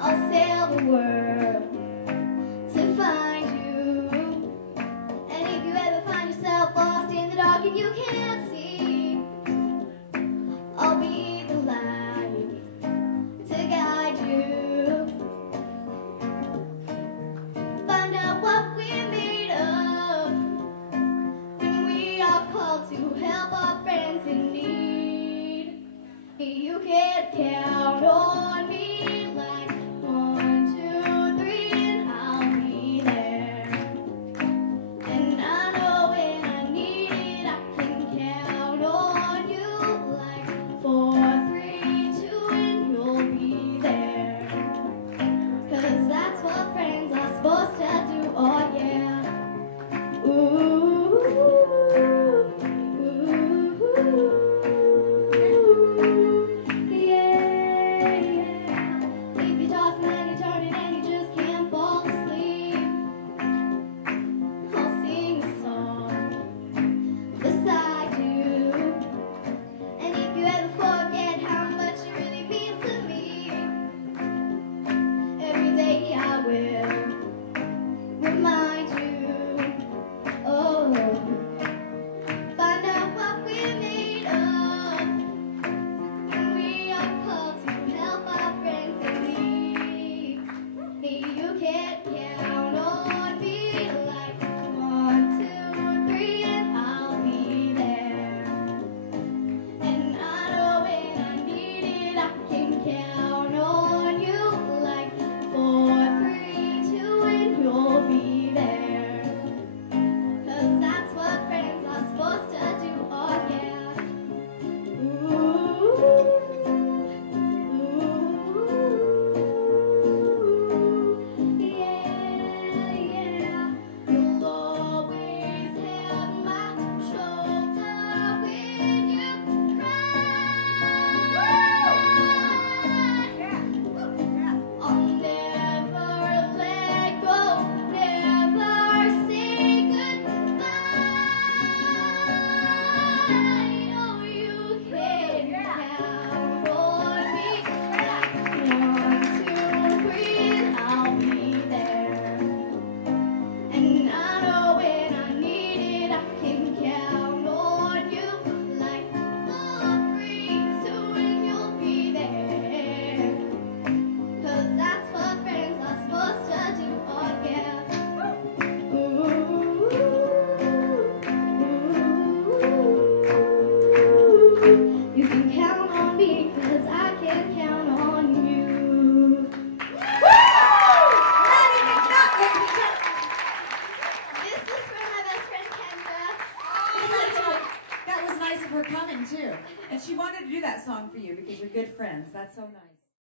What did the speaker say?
I'll sail the world to find you. And if you ever find yourself lost in the dark and you can't see, I'll be the light to guide you. Find out what we're made of when we are called to help our friends in need. You can count on me like 1, 2, 3, and I'll be there. And I know when I need it, I can count on you like 4, 3, 2, and you'll be there. 'Cause that's what friends are supposed to do, oh yeah. Ooh, yeah, yeah. If you toss and you turn it and you just can't fall asleep, I'll sing a song beside you. And if you ever forget how much you really mean to me, every day I will remind you. Oh, find out what we're made of when we are called to help our friends in need. You can count on me like 1, 2, 3, and I'll be there. And I know when I need it, I can count on you like 4, 3, 2, and you'll be there. 'Cause that's what friends are supposed to do, oh yeah. Ooh, yeah, yeah. You'll always have my shoulder when you cry. I'll never let go, never say goodbye. Oh, you can count on me like 1, 2, 3, and I'll be there. And I know when I need it, I can count on you like 4, 3, 2, and you'll be there. 'Cause that's what friends are supposed to do, oh yeah. Ooh, you can count on me 'cause I can count on you. This is for my best friend Kendra. That was nice of her coming too. And she wanted to do that song for you because you're good friends. That's so nice.